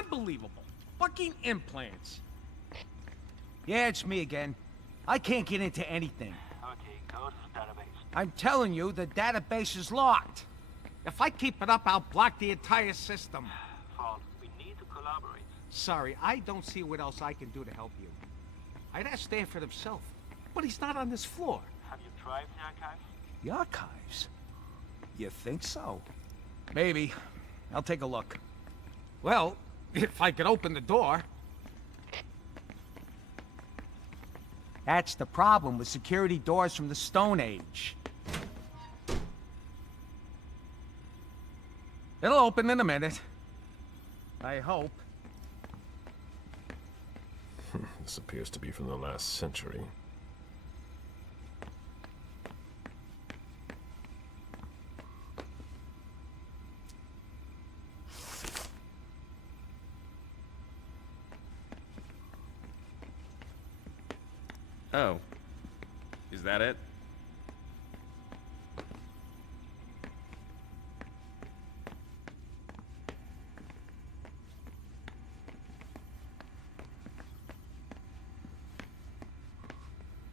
Unbelievable. Fucking implants. Yeah, it's me again. I can't get into anything. Okay, go to the database. I'm telling you, the database is locked. If I keep it up, I'll block the entire system. Fault, we need to collaborate. Sorry, I don't see what else I can do to help you. I'd ask Stanford himself, but he's not on this floor. Have you tried the archives? The archives? You think so? Maybe. I'll take a look. Well, if I could open the door. That's the problem with security doors from the Stone Age. It'll open in a minute. I hope. This appears to be from the last century. Oh. Is that it?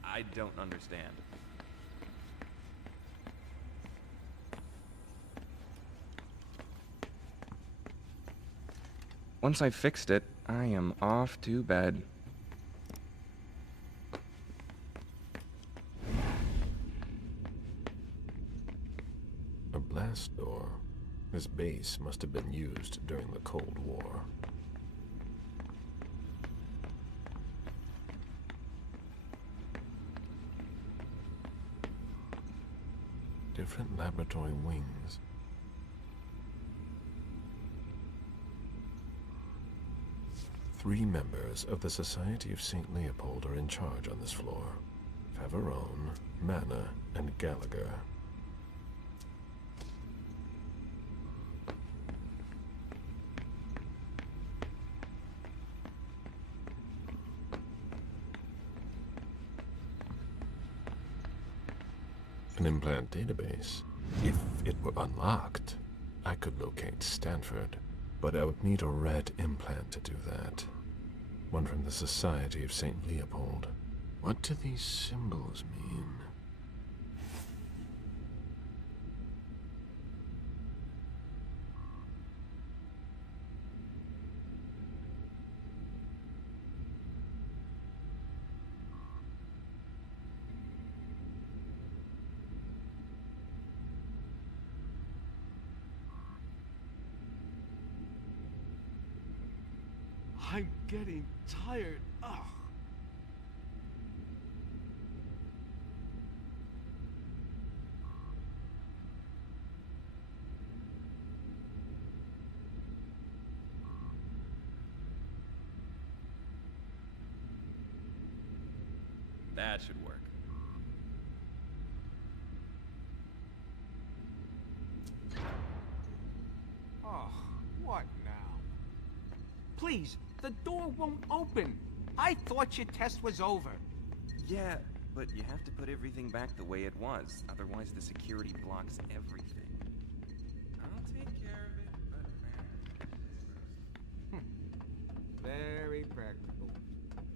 I don't understand. Once I fixed it, I am off to bed. A blast door. This base must have been used during the Cold War. Different laboratory wings. Three members of the Society of St. Leopold are in charge on this floor. Favarone, Manna, and Gallagher. An implant database. If it were unlocked, I could locate Stanford, but I would need a red implant to do that. One from the Society of St. Leopold. What do these symbols mean? I'm getting tired. Ugh. That should work. Oh, what now? Please, the door won't open. I thought your test was over. Yeah, but you have to put everything back the way it was. Otherwise, the security blocks everything. I'll take care of it, but Very practical.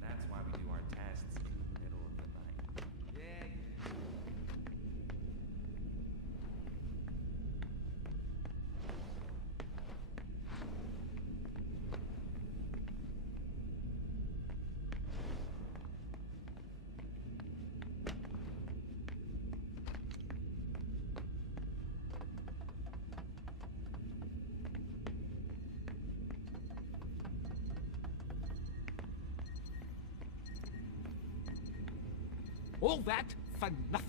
that's why we do our tests in the middle of the night. Yeah. All that for nothing.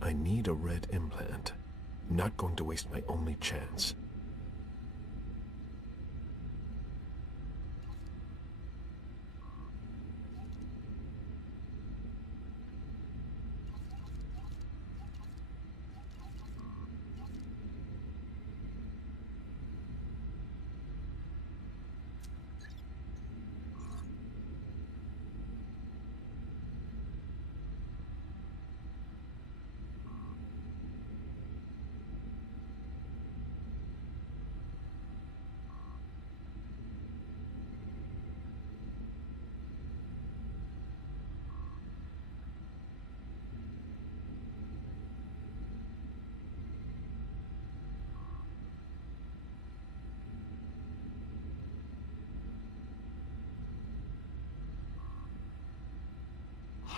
I need a red implant. Not going to waste my only chance.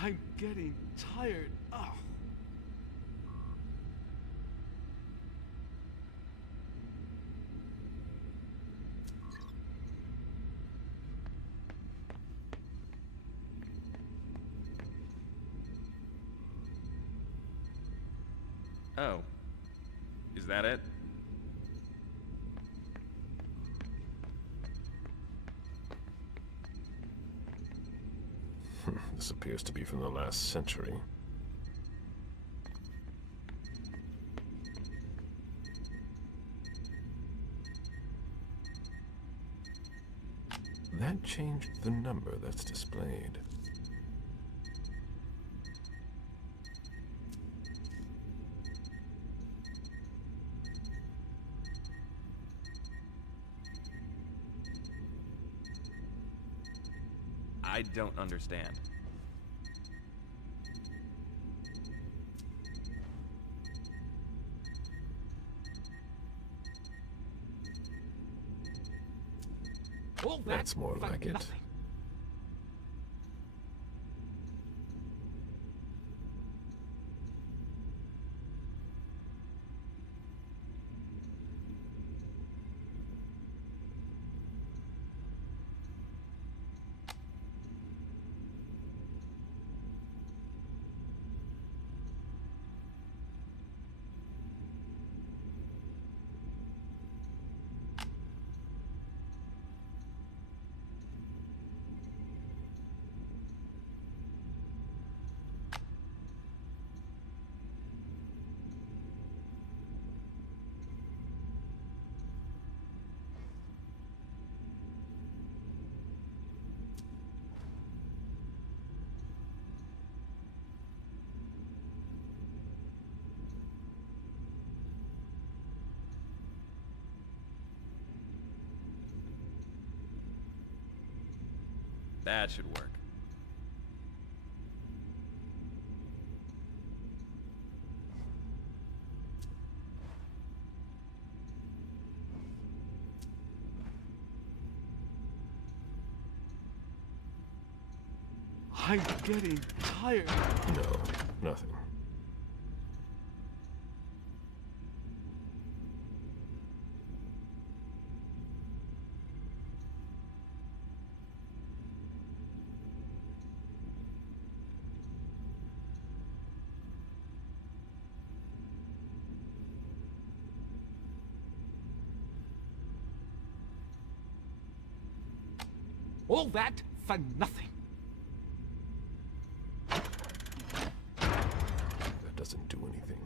I'm getting tired. Oh. Oh. Is that it? This appears to be from the last century. That changed the number that's displayed. I don't understand. All that That's more for like it. nothing. That should work. I'm getting tired. No, nothing. All that for nothing. That doesn't do anything.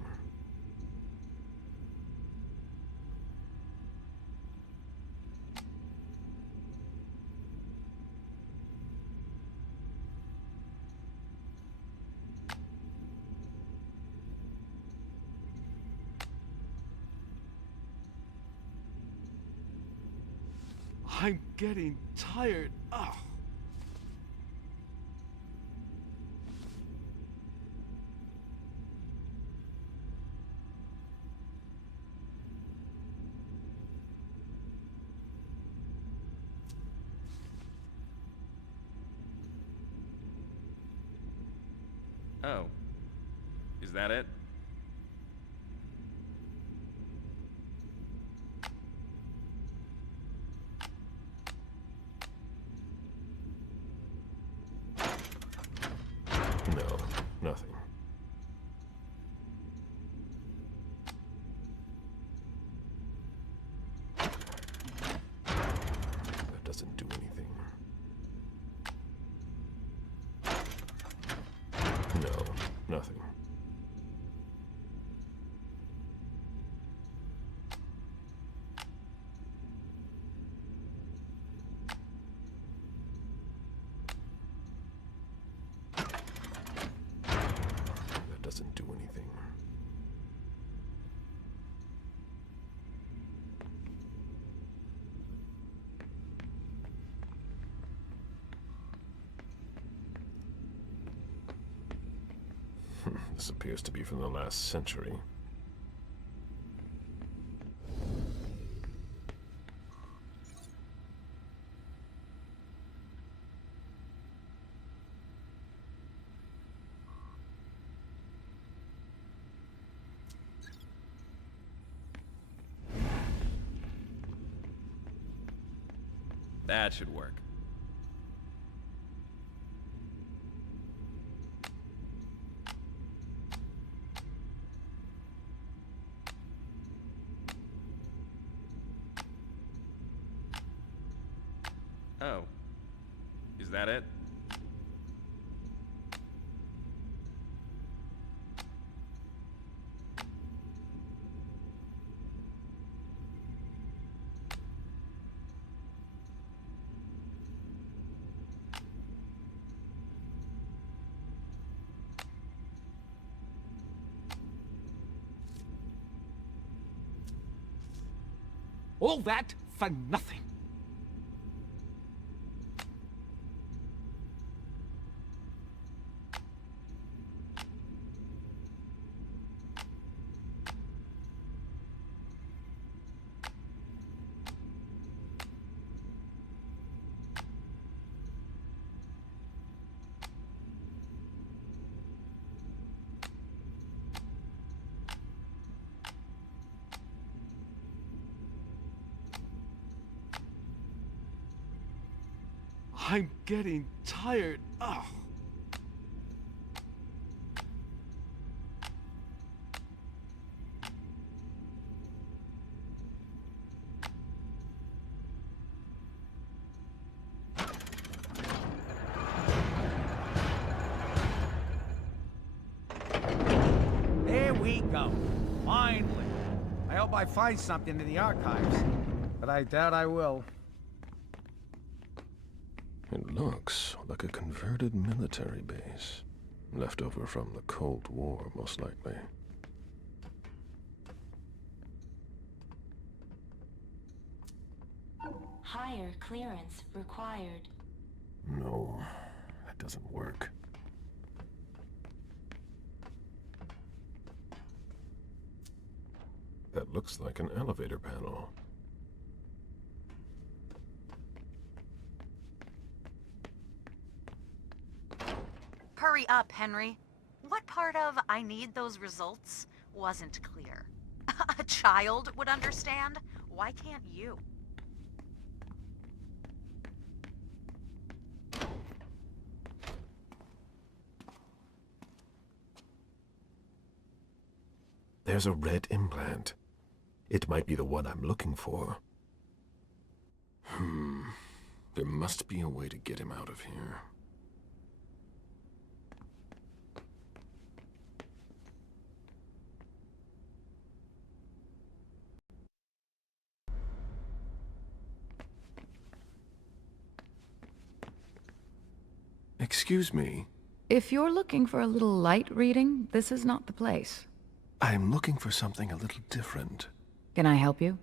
I'm getting tired. Oh. Oh. Is that it? No, nothing. No, nothing. That doesn't do anything. This appears to be from the last century. That should work. Oh. Is that it? All that for nothing. I'm getting tired. Ugh. There we go. Finally. I hope I find something in the archives. But I doubt I will. It looks like a converted military base. Left over from the Cold War, most likely. Higher clearance required. No, that doesn't work. That looks like an elevator panel. Hurry up, Henry. What part of "I need those results" wasn't clear? A child would understand. Why can't you? There's a red implant. It might be the one I'm looking for. There must be a way to get him out of here. Excuse me. If you're looking for a little light reading, this is not the place. I'm looking for something a little different. Can I help you?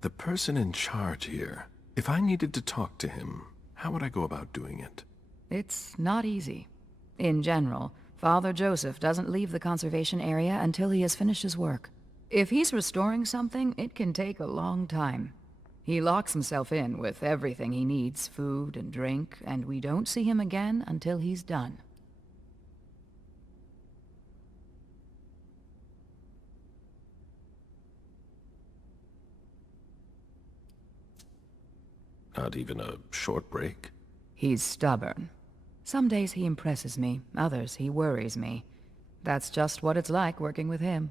The person in charge here, if I needed to talk to him, how would I go about doing it? It's not easy. In general, Father Joseph doesn't leave the conservation area until he has finished his work. If he's restoring something, it can take a long time. He locks himself in with everything he needs, food and drink, and we don't see him again until he's done. Not even a short break? He's stubborn. Some days he impresses me, others he worries me. That's just what it's like working with him.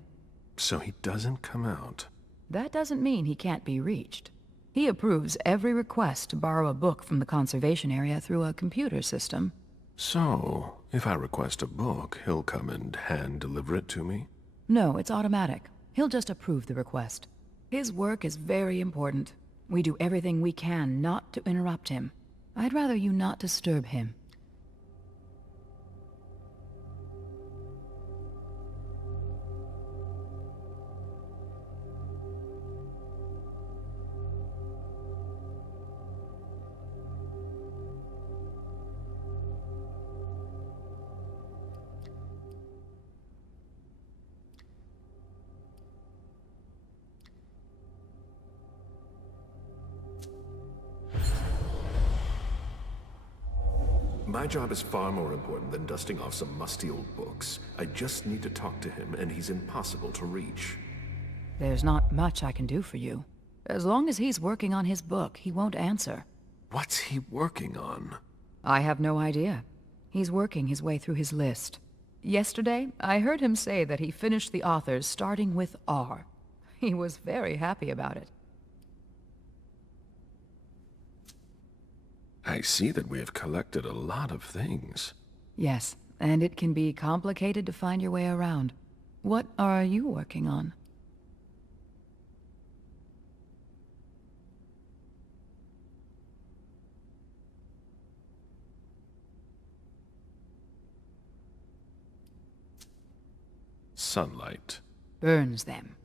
So he doesn't come out. That doesn't mean he can't be reached. He approves every request to borrow a book from the conservation area through a computer system. So, if I request a book, he'll come and hand-deliver it to me? No, it's automatic. He'll just approve the request. His work is very important. We do everything we can not to interrupt him. I'd rather you not disturb him. My job is far more important than dusting off some musty old books. I just need to talk to him, and he's impossible to reach. There's not much I can do for you. As long as he's working on his book, he won't answer. What's he working on? I have no idea. He's working his way through his list. Yesterday, I heard him say that he finished the authors starting with R. He was very happy about it. I see that we have collected a lot of things. Yes, and it can be complicated to find your way around. What are you working on? Sunlight. Burns them.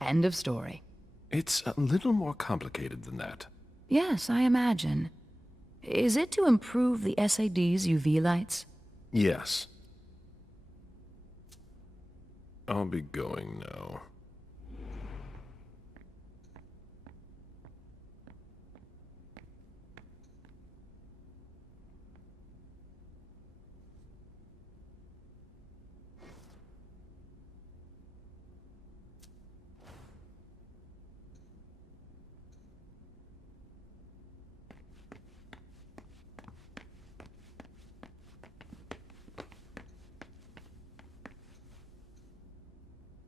End of story. It's a little more complicated than that. Yes, I imagine. Is it to improve the SAD's UV lights? Yes. I'll be going now.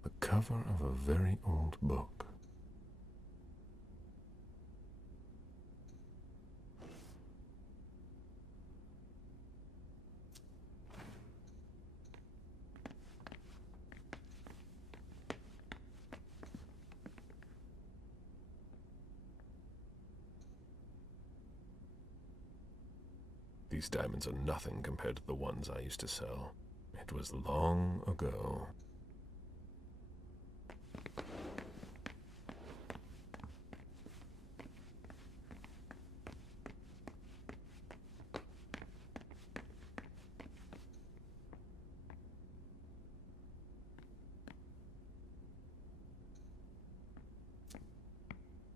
The cover of a very old book. These diamonds are nothing compared to the ones I used to sell. It was long ago.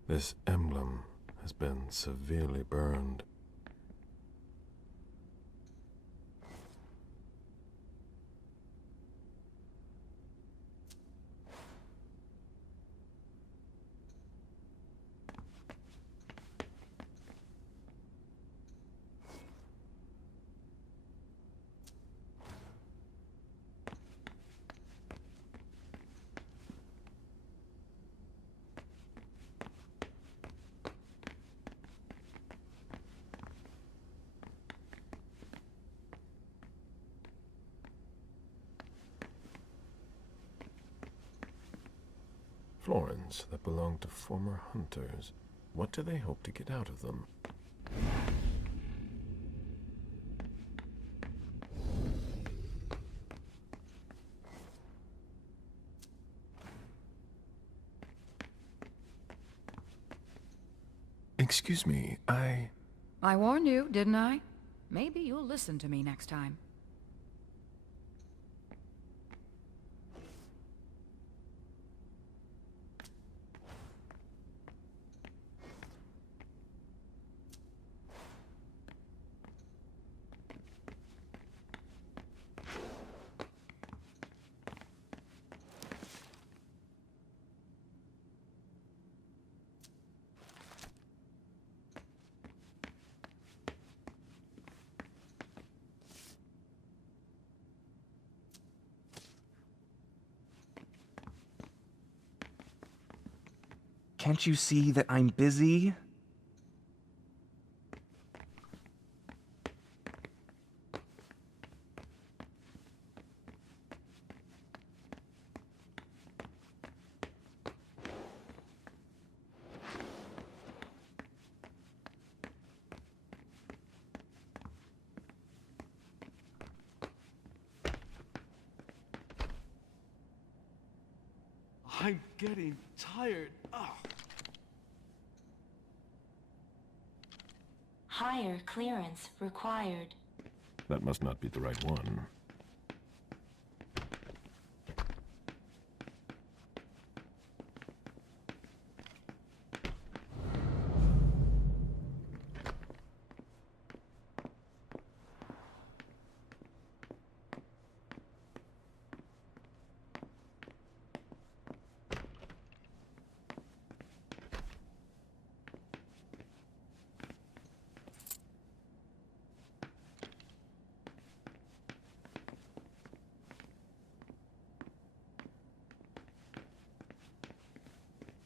This emblem has been severely burned. Florins that belong to former hunters. What do they hope to get out of them? Excuse me, I warned you, didn't I? Maybe you'll listen to me next time. Can't you see that I'm busy? I'm getting tired. Ugh. Higher clearance required. That must not be the right one.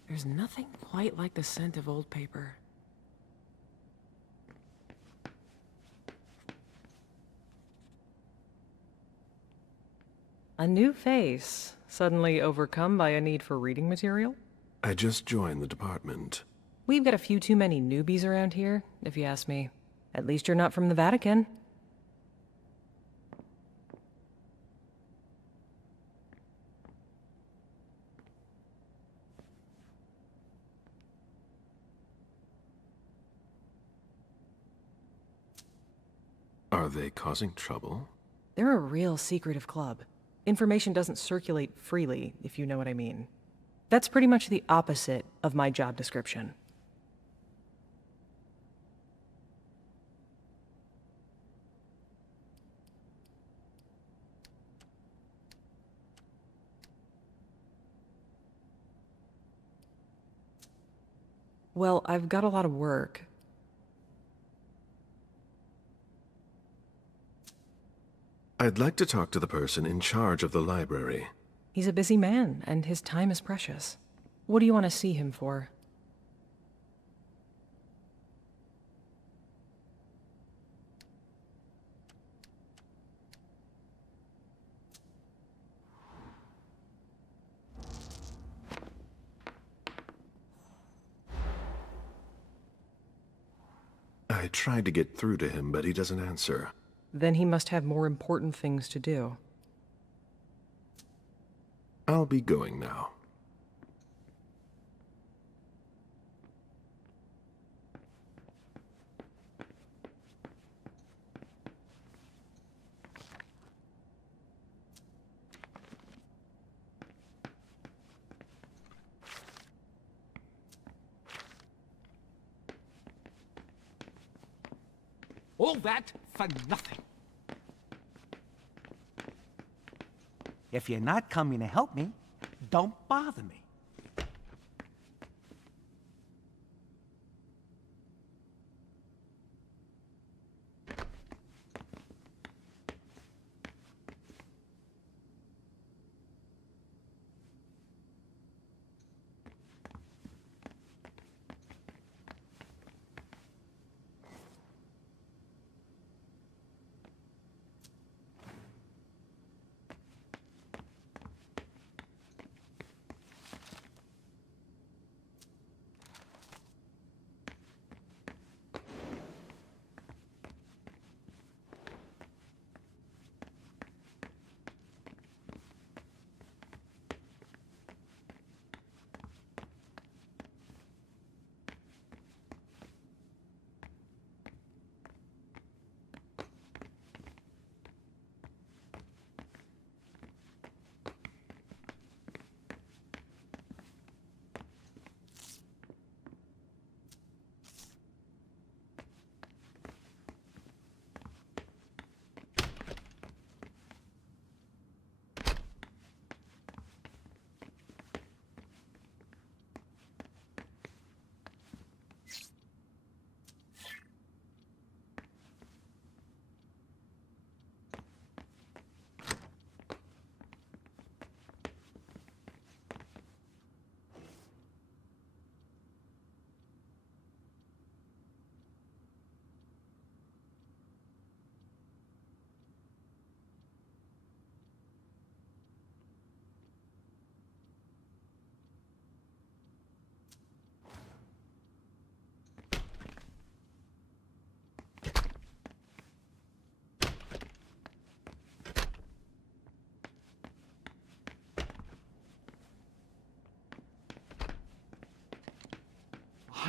There's nothing quite like the scent of old paper. A new face, suddenly overcome by a need for reading material? I just joined the department. We've got a few too many newbies around here, if you ask me. At least you're not from the Vatican. Are they causing trouble? They're a real secretive club. Information doesn't circulate freely, if you know what I mean. That's pretty much the opposite of my job description. Well, I've got a lot of work. I'd like to talk to the person in charge of the library. He's a busy man, and his time is precious. What do you want to see him for? I tried to get through to him, but he doesn't answer. Then he must have more important things to do. I'll be going now. All that for nothing. If you're not coming to help me, don't bother me.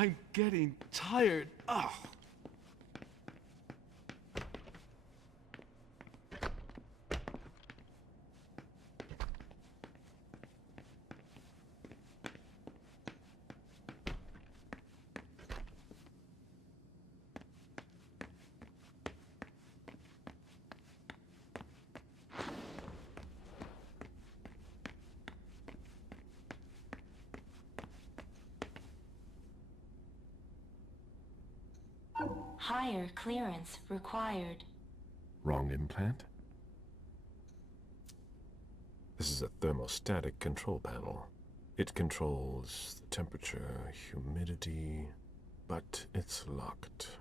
I'm getting tired. Ugh. Higher clearance required. Wrong implant? This is a thermostatic control panel. It controls the temperature, humidity, but it's locked.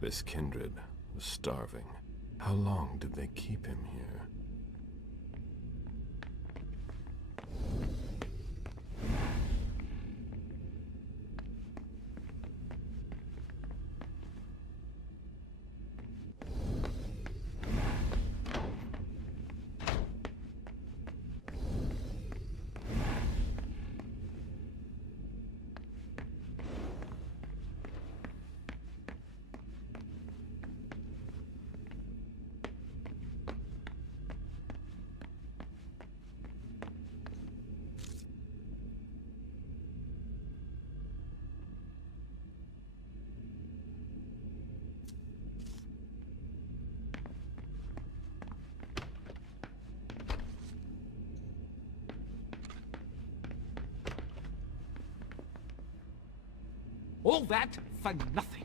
This kindred was starving. How long did they keep him here? All that for nothing.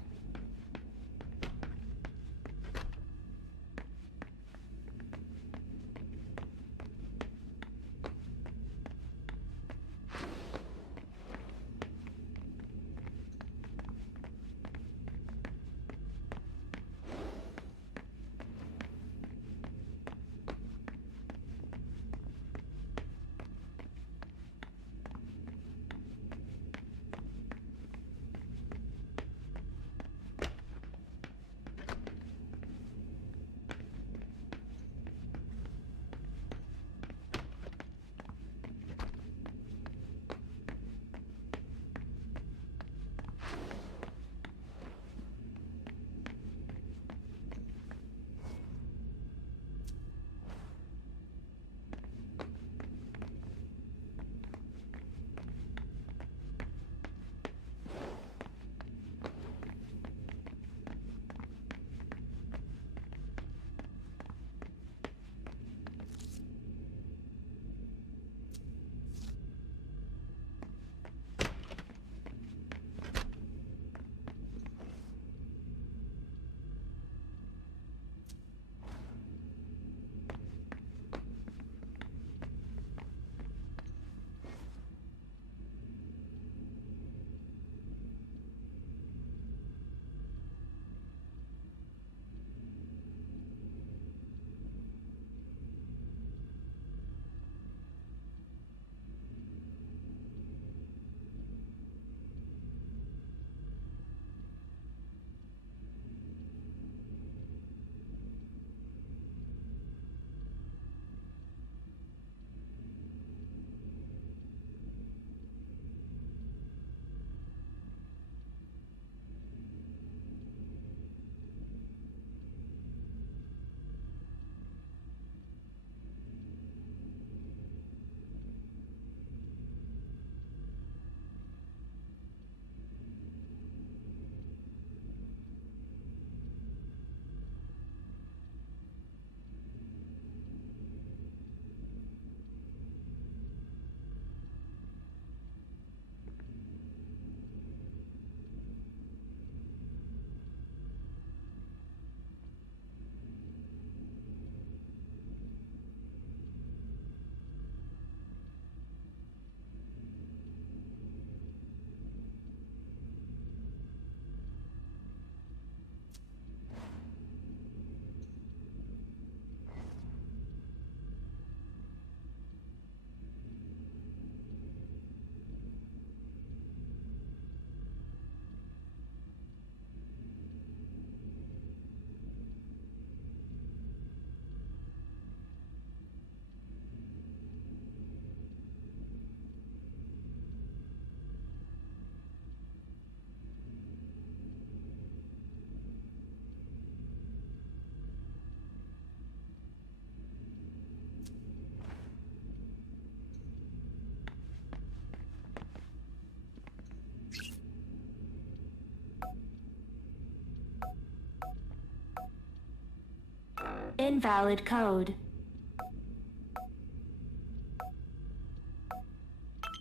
invalid code.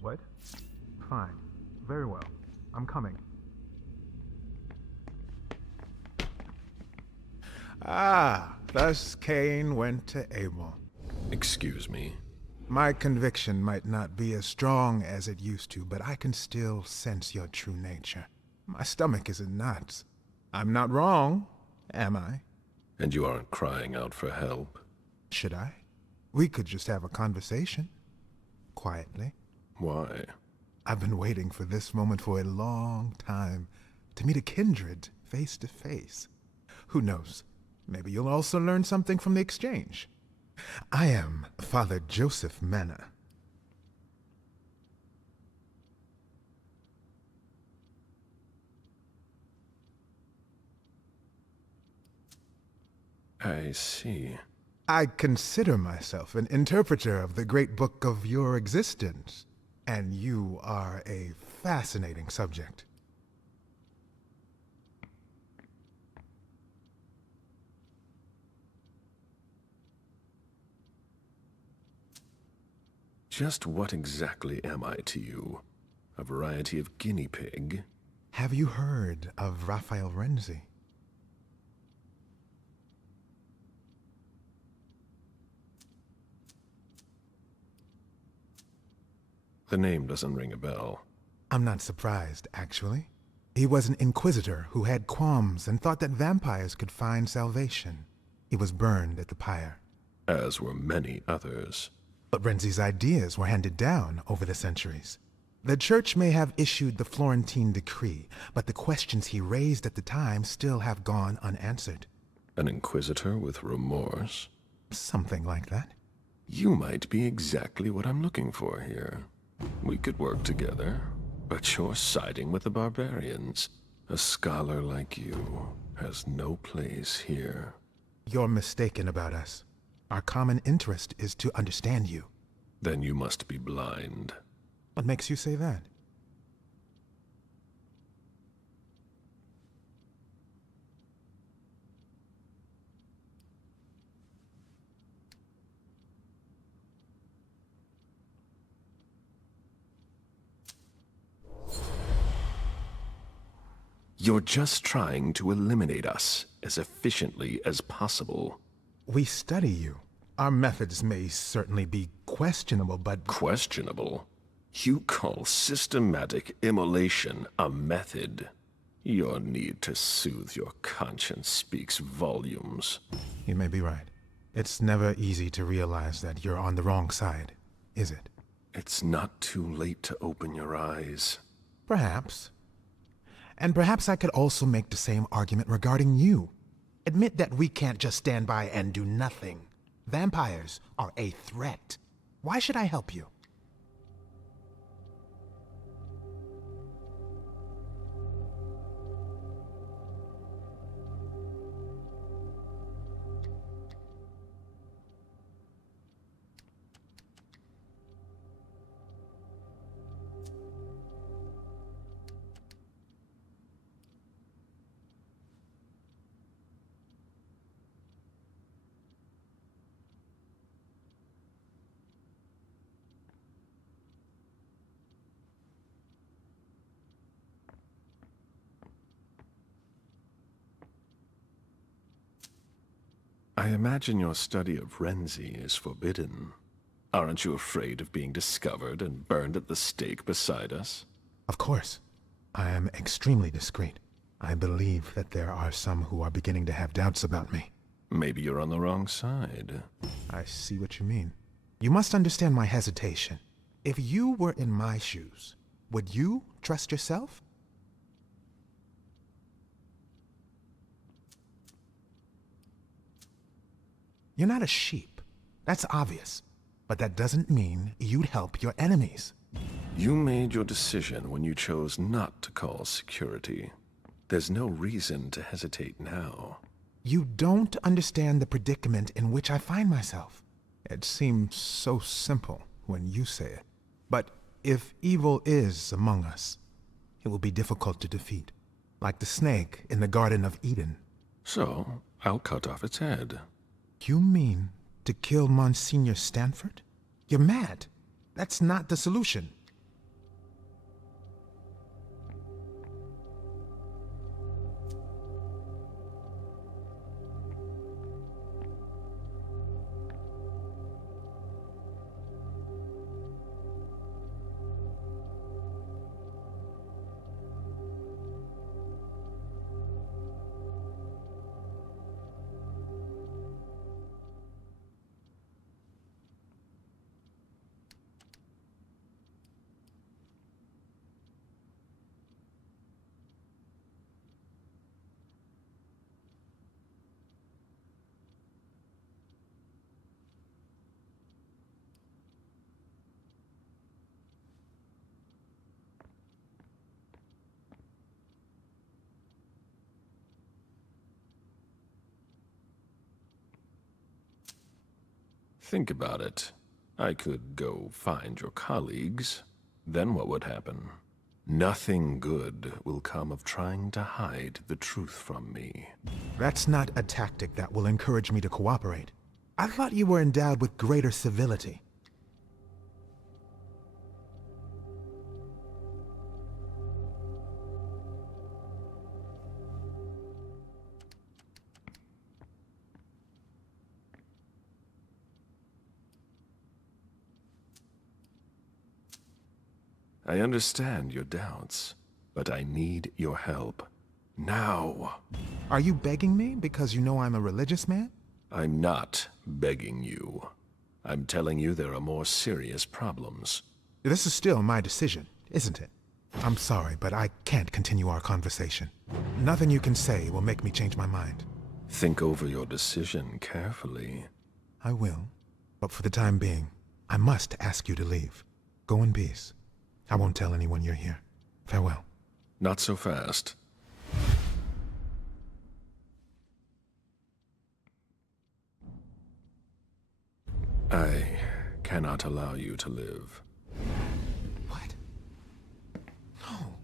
What? Fine. Very well. I'm coming. Ah, thus Cain went to Abel. Excuse me. My conviction might not be as strong as it used to, but I can still sense your true nature. My stomach is in knots. I'm not wrong, am I? And you aren't crying out for help? Should I? We could just have a conversation. Quietly. Why? I've been waiting for this moment for a long time. To meet a kindred, face to face. Who knows? Maybe you'll also learn something from the exchange. I am Father Joseph Mena. I see. I consider myself an interpreter of the great book of your existence, and you are a fascinating subject. Just what exactly am I to you? A variety of guinea pig? Have you heard of Raphael Renzi? The name doesn't ring a bell. I'm not surprised, actually. He was an inquisitor who had qualms and thought that vampires could find salvation. He was burned at the pyre. As were many others. But Renzi's ideas were handed down over the centuries. The church may have issued the Florentine decree, but the questions he raised at the time still have gone unanswered. An inquisitor with remorse? Something like that. You might be exactly what I'm looking for here. We could work together, but you're siding with the barbarians. A scholar like you has no place here. You're mistaken about us. Our common interest is to understand you. Then you must be blind. What makes you say that? You're just trying to eliminate us as efficiently as possible. We study you. Our methods may certainly be questionable, but... Questionable? You call systematic immolation a method? Your need to soothe your conscience speaks volumes. You may be right. It's never easy to realize that you're on the wrong side, is it? It's not too late to open your eyes. Perhaps. And perhaps I could also make the same argument regarding you. Admit that we can't just stand by and do nothing. Vampires are a threat. Why should I help you? I imagine your study of Renzi is forbidden. Aren't you afraid of being discovered and burned at the stake beside us? Of course. I am extremely discreet. I believe that there are some who are beginning to have doubts about me. Maybe you're on the wrong side. I see what you mean. You must understand my hesitation. If you were in my shoes, would you trust yourself? You're not a sheep. That's obvious. But that doesn't mean you'd help your enemies. You made your decision when you chose not to call security. There's no reason to hesitate now. You don't understand the predicament in which I find myself. It seems so simple when you say it. But if evil is among us, it will be difficult to defeat. Like the snake in the Garden of Eden. So, I'll cut off its head. You mean to kill Monsignor Stanford? You're mad. That's not the solution. Think about it. I could go find your colleagues. Then what would happen? Nothing good will come of trying to hide the truth from me. That's not a tactic that will encourage me to cooperate. I thought you were endowed with greater civility. I understand your doubts, but I need your help. Now. Are you begging me because you know I'm a religious man? I'm not begging you. I'm telling you there are more serious problems. This is still my decision, isn't it? I'm sorry, but I can't continue our conversation. Nothing you can say will make me change my mind. Think over your decision carefully. I will, but for the time being, I must ask you to leave. Go in peace. I won't tell anyone you're here. Farewell. Not so fast. I cannot allow you to live. What? No.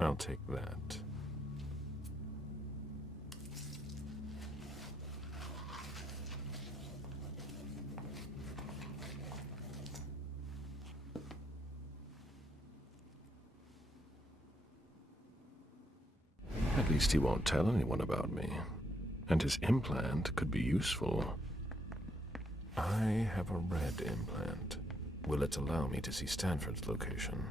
I'll take that. At least he won't tell anyone about me. And his implant could be useful. I have a red implant. Will it allow me to see Stanford's location?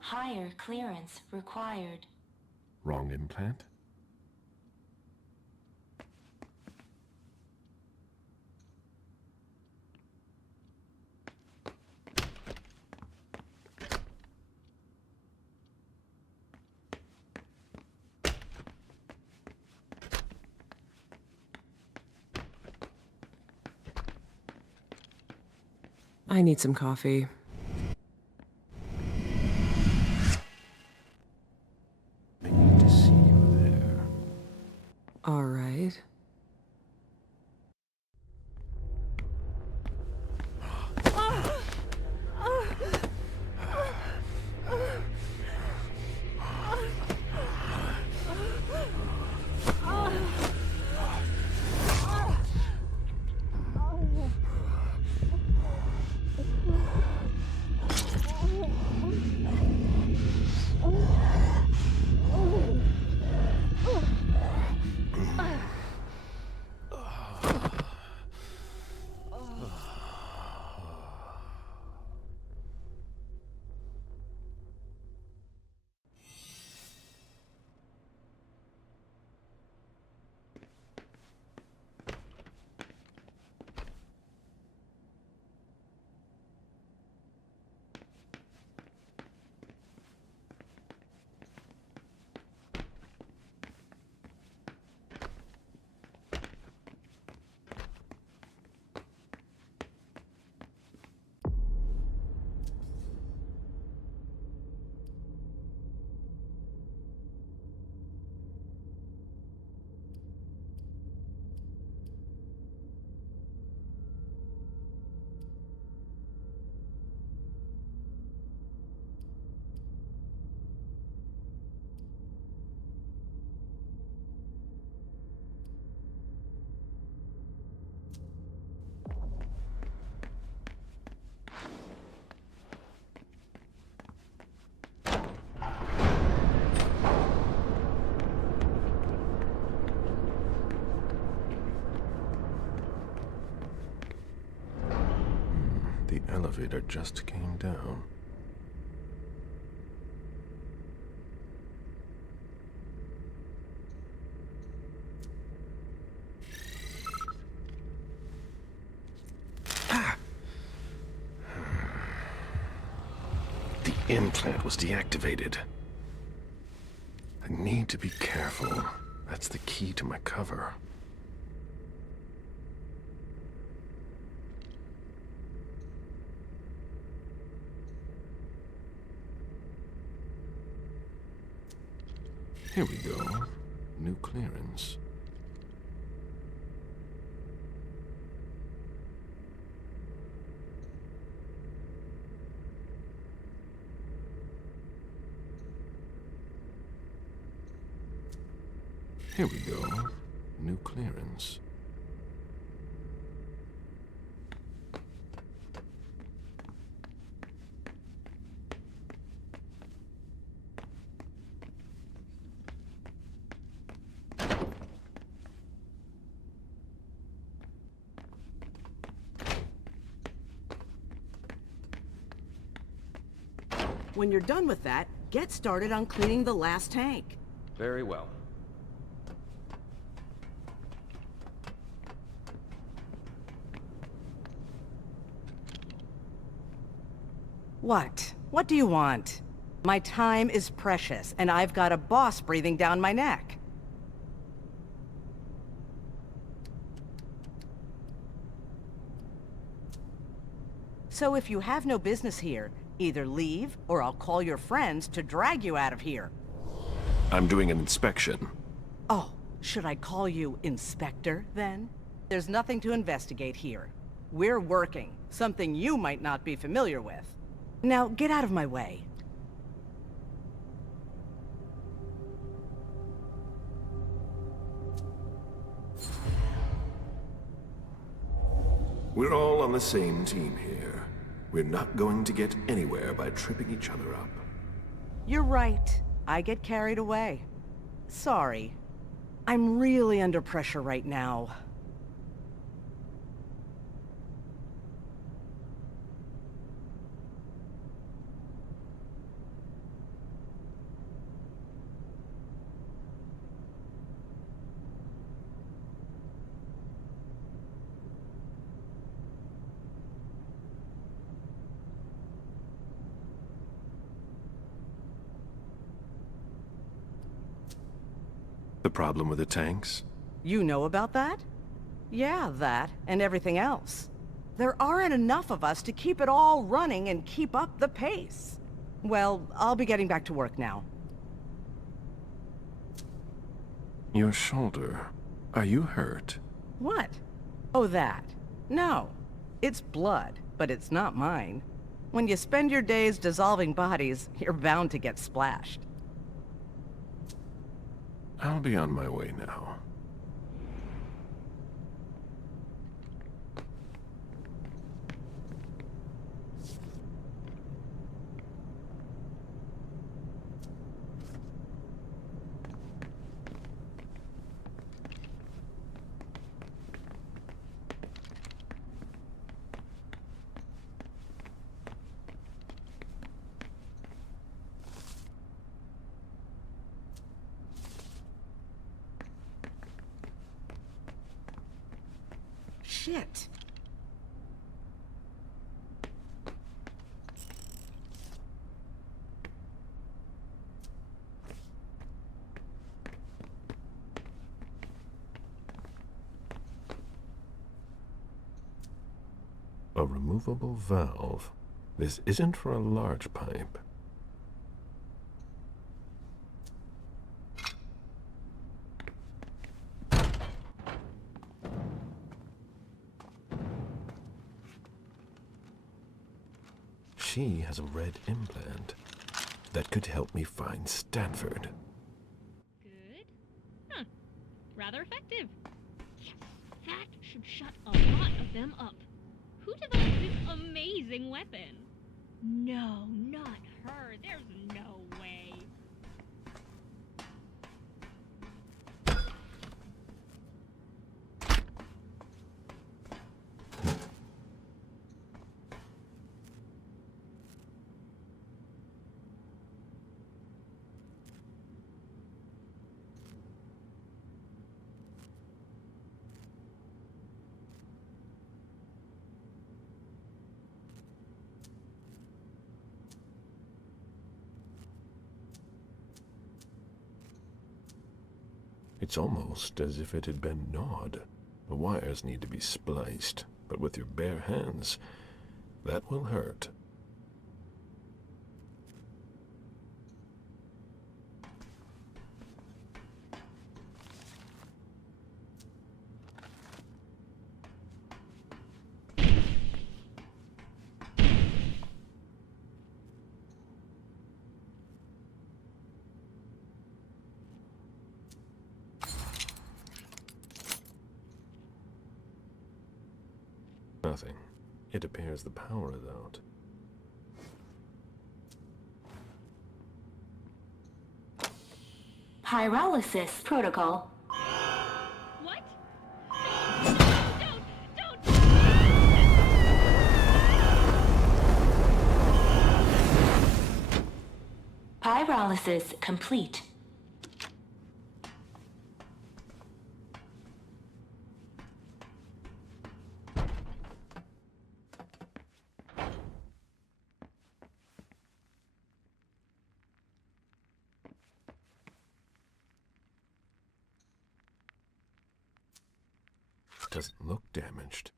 Higher clearance required. Wrong implant? I need some coffee. I need to see you there. All right. The elevator just came down. The implant was deactivated. I need to be careful. That's the key to my cover. Here we go. New clearance. Here we go. New clearance. When you're done with that, get started on cleaning the last tank. Very well. What? What do you want? My time is precious, and I've got a boss breathing down my neck. So if you have no business here, either leave, or I'll call your friends to drag you out of here. I'm doing an inspection. Oh, should I call you Inspector, then? There's nothing to investigate here. We're working, something you might not be familiar with. Now, get out of my way. We're all on the same team here. We're not going to get anywhere by tripping each other up. You're right. I get carried away. Sorry. I'm really under pressure right now. The problem with the tanks? You know about that? Yeah, that, and everything else. There aren't enough of us to keep it all running and keep up the pace. Well, I'll be getting back to work now. Your shoulder. Are you hurt? What? Oh, that. No. It's blood, but it's not mine. When you spend your days dissolving bodies, you're bound to get splashed. I'll be on my way now. Shit. A removable valve. This isn't for a large pipe. She has a red implant. That could help me find Stanford. Good. Huh. Rather effective. Yes, that should shut a lot of them up. Who developed this amazing weapon? No, not her. There's no way. It's almost as if it had been gnawed. The wires need to be spliced, but with your bare hands, that will hurt. Nothing. It appears the power is out. Pyrolysis protocol. What? Don't! Pyrolysis complete. Doesn't look damaged.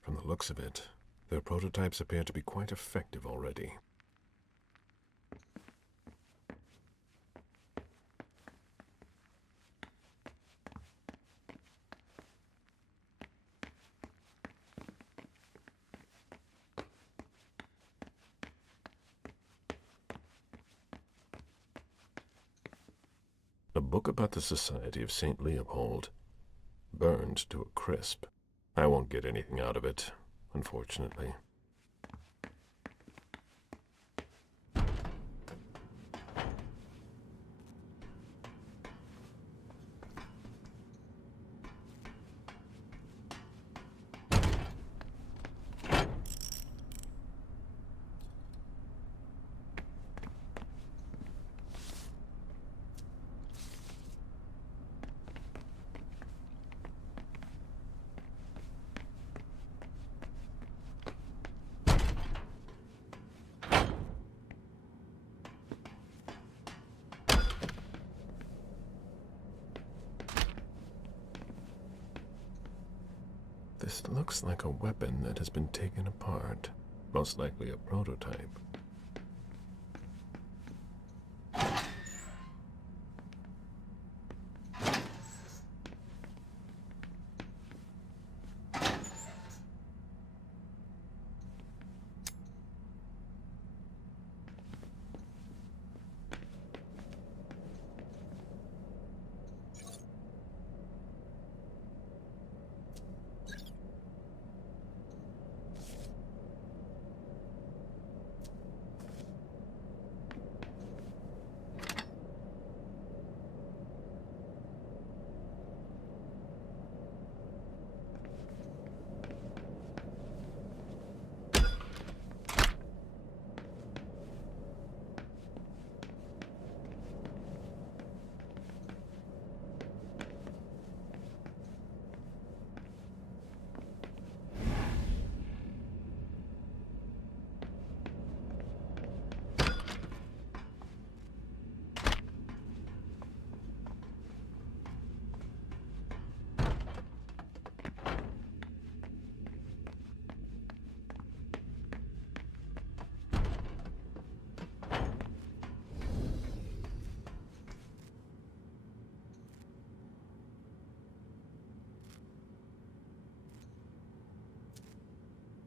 From the looks of it, their prototypes appear to be quite effective already. A book about the Society of St. Leopold. Burned to a crisp. I won't get anything out of it, unfortunately. This looks like a weapon that has been taken apart. Most likely a prototype.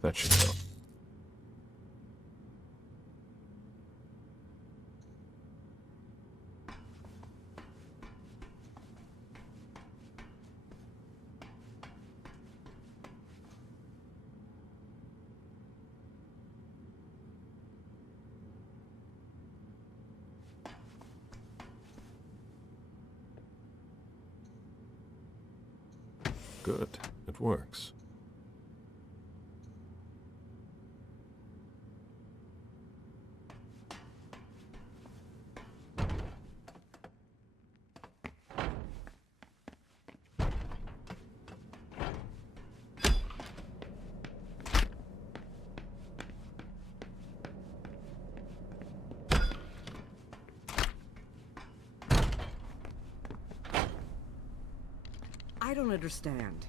That should help. Good. It works. I don't understand.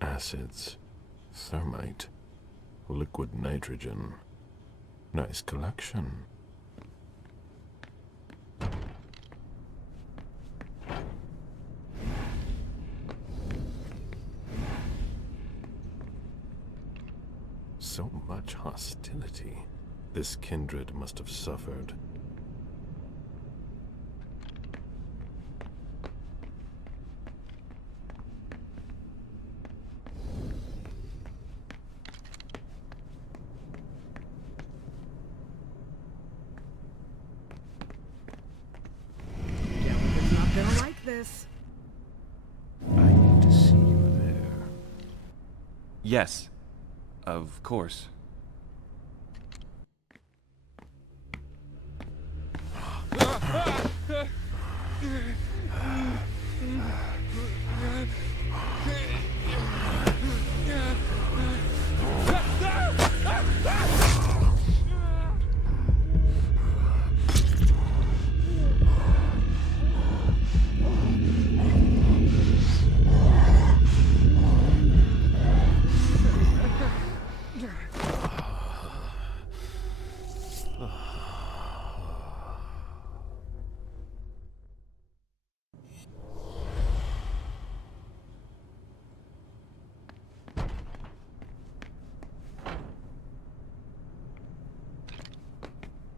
Acids, thermite, liquid nitrogen. Nice collection. So much hostility. This kindred must have suffered. Gallagher's not gonna like this. I need to see you there. Yes, of course.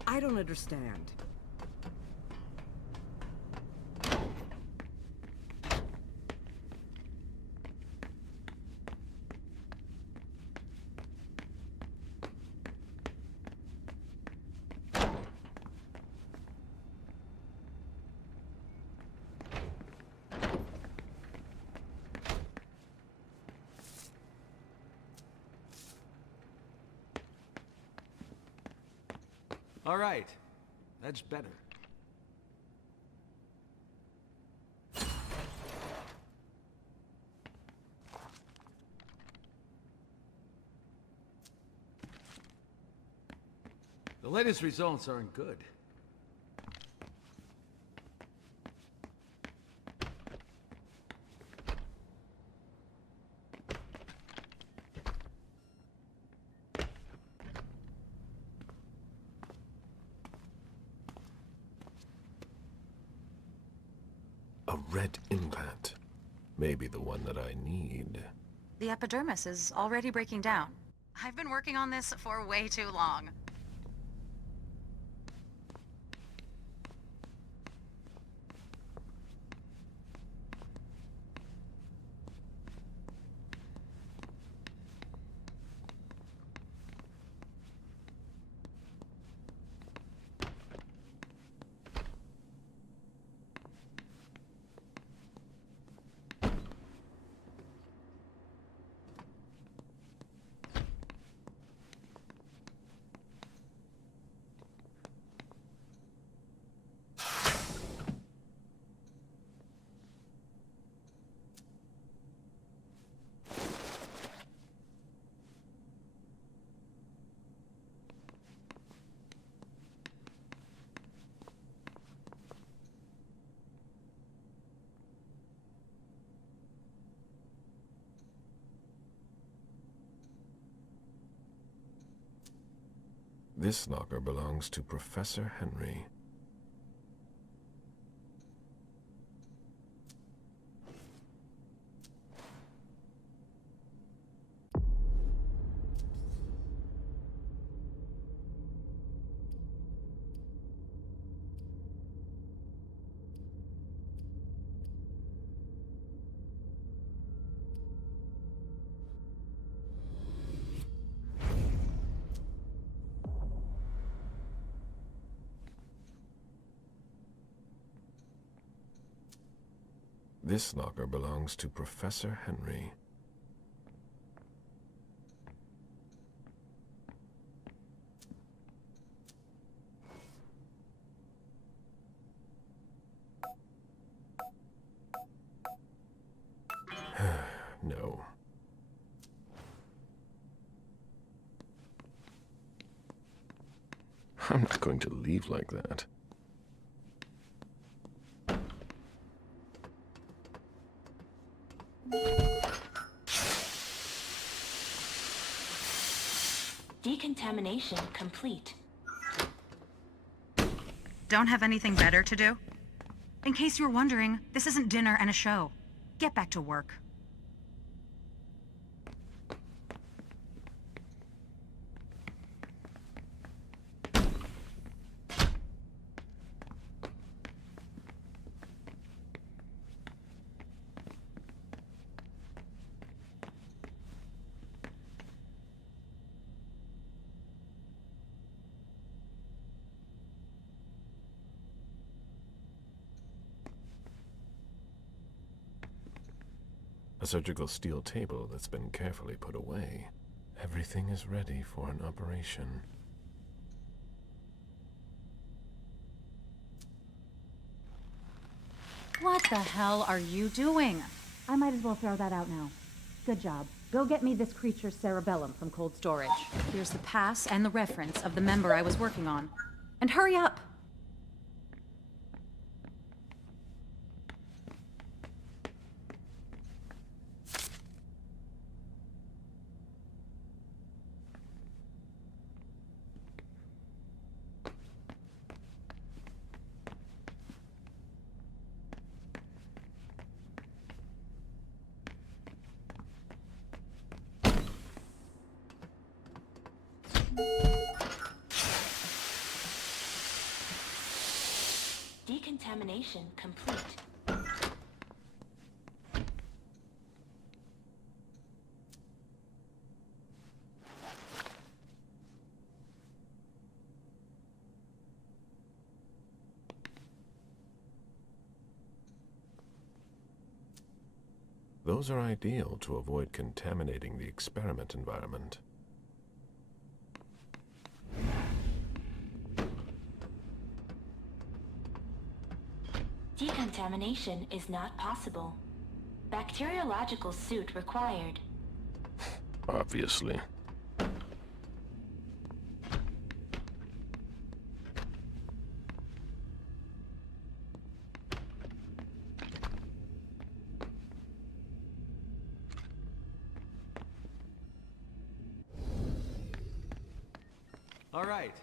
I don't understand. All right. That's better. The latest results aren't good. A red implant. Maybe the one that I need. The epidermis is already breaking down. I've been working on this for way too long. This locker belongs to Professor Henry. This locker belongs to Professor Henry. No. I'm not going to leave like that. Decontamination complete. Don't have anything better to do? In case you were wondering, this isn't dinner and a show. Get back to work. A surgical steel table that's been carefully put away. Everything is ready for an operation. What the hell are you doing? I might as well throw that out now. Good job. Go get me this creature's cerebellum from cold storage. Here's the pass and the reference of the member I was working on. And hurry up! Decontamination complete. Those are ideal to avoid contaminating the experiment environment. Decontamination is not possible. Bacteriological suit required. Obviously. All right.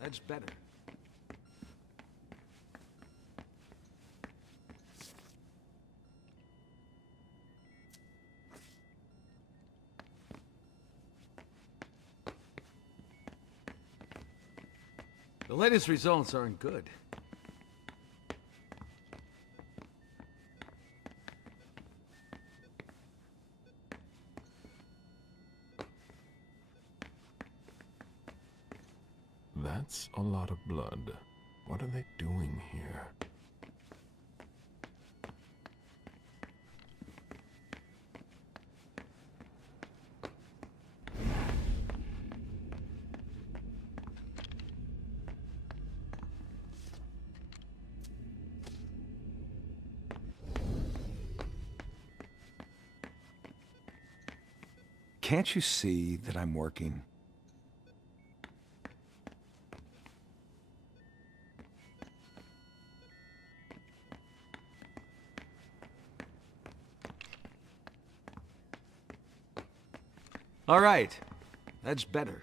That's better. The latest results aren't good. That's a lot of blood. What are they doing here? Can't you see that I'm working? All right. That's better.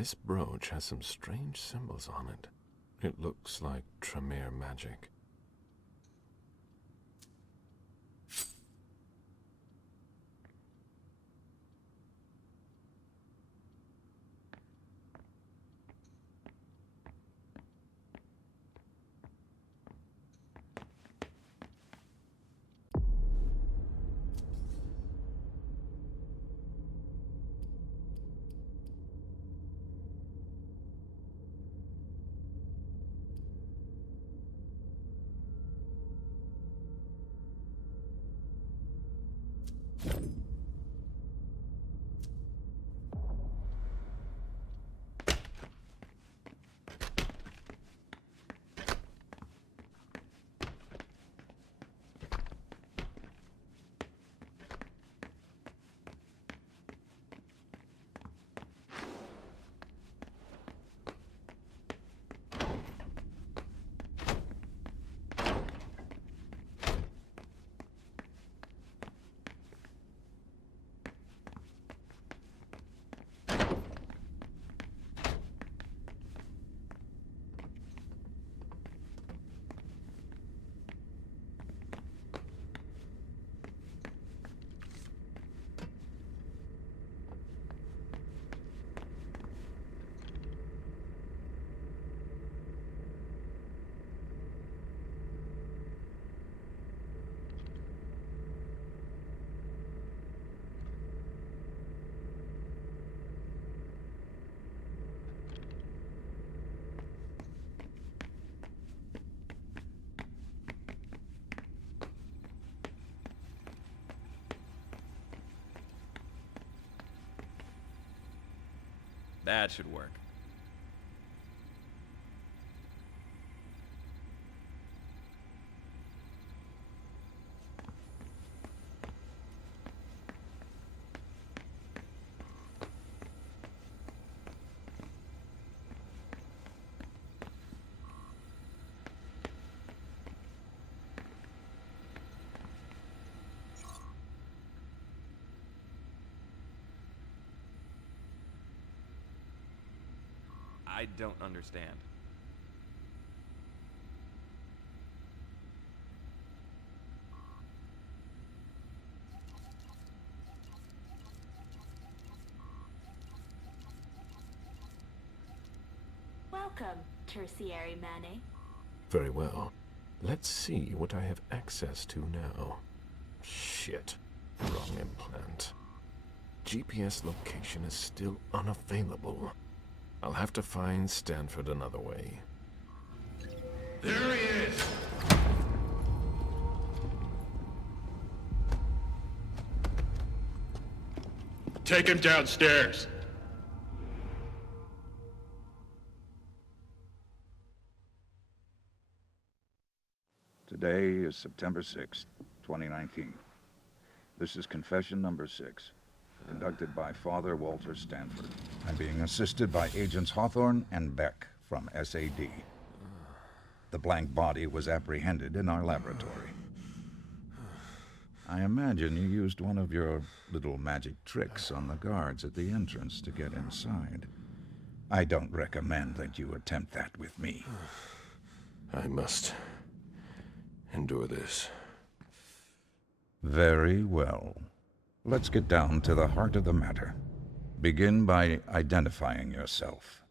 This brooch has some strange symbols on it. It looks like Tremere magic. That should work. I don't understand. Welcome, Tertiary Manet. Very well. Let's see what I have access to now. Shit. Wrong implant. GPS location is still unavailable. I'll have to find Stanford another way. There he is! Take him downstairs. Today is September 6th, 2019. This is confession number 6, conducted by Father Walter Stanford. I'm being assisted by Agents Hawthorne and Beck from SAD. The blank body was apprehended in our laboratory. I imagine you used one of your little magic tricks on the guards at the entrance to get inside. I don't recommend that you attempt that with me. I must endure this. Very well. Let's get down to the heart of the matter. Begin by identifying yourself.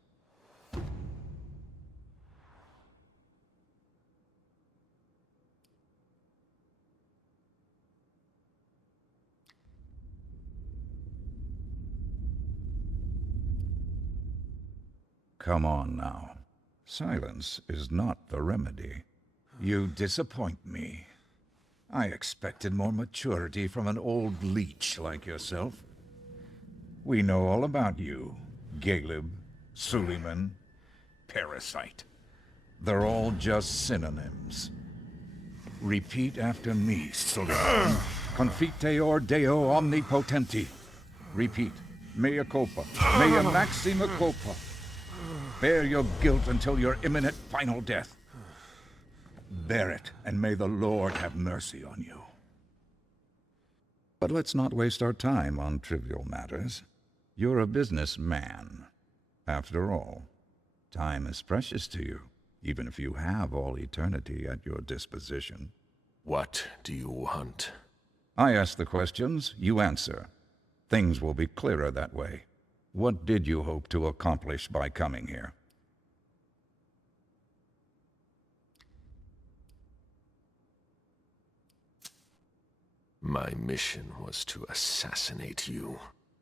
Come on now. Silence is not the remedy. You disappoint me. I expected more maturity from an old leech like yourself. We know all about you. Galeb, Suleiman, Parasite. They're all just synonyms. Repeat after me, Suleiman. Confiteor Deo omnipotenti. Repeat. Mea culpa. Mea maxima culpa. Bear your guilt until your imminent final death. Bear it, and may the Lord have mercy on you. But let's not waste our time on trivial matters. You're a businessman. After all, time is precious to you, even if you have all eternity at your disposition. What do you want? I ask the questions, you answer. Things will be clearer that way. What did you hope to accomplish by coming here? My mission was to assassinate you.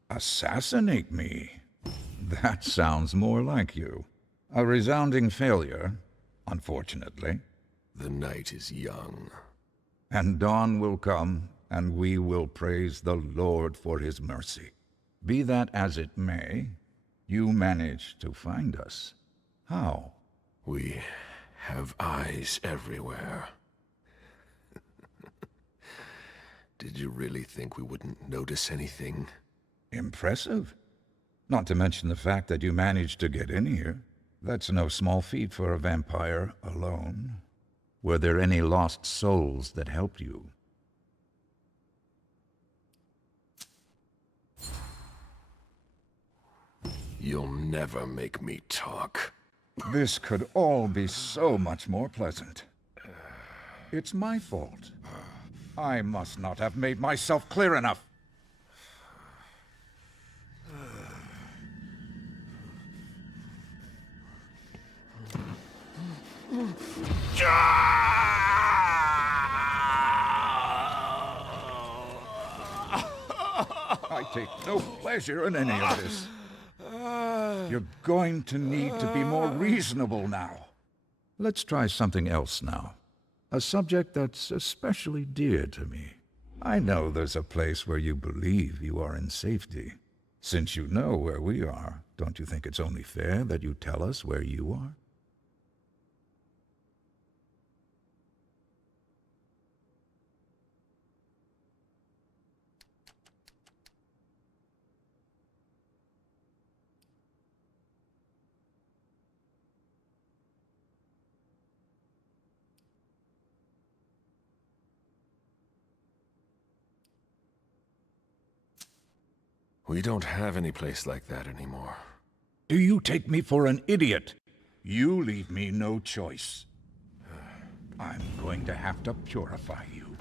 Assassinate me? That sounds more like you. A resounding failure, unfortunately. The night is young. And dawn will come, and we will praise the Lord for his mercy. Be that as it may, you managed to find us. How? We have eyes everywhere. Did you really think we wouldn't notice anything? Impressive. Not to mention the fact that you managed to get in here. That's no small feat for a vampire alone. Were there any lost souls that helped you? You'll never make me talk. This could all be so much more pleasant. It's my fault. I must not have made myself clear enough. I take no pleasure in any of this. You're going to need to be more reasonable now. Let's try something else now. A subject that's especially dear to me. I know there's a place where you believe you are in safety. Since you know where we are, don't you think it's only fair that you tell us where you are? We don't have any place like that anymore. Do you take me for an idiot? You leave me no choice. I'm going to have to purify you.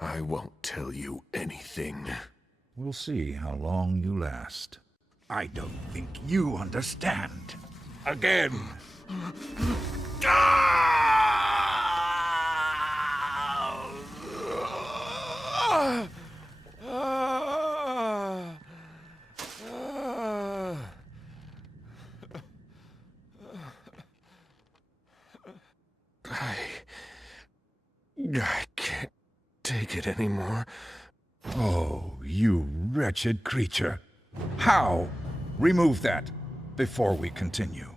I won't tell you anything. We'll see how long you last. I don't think you understand. Again! I can't take it anymore. Oh, you wretched creature. How? Remove that before we continue.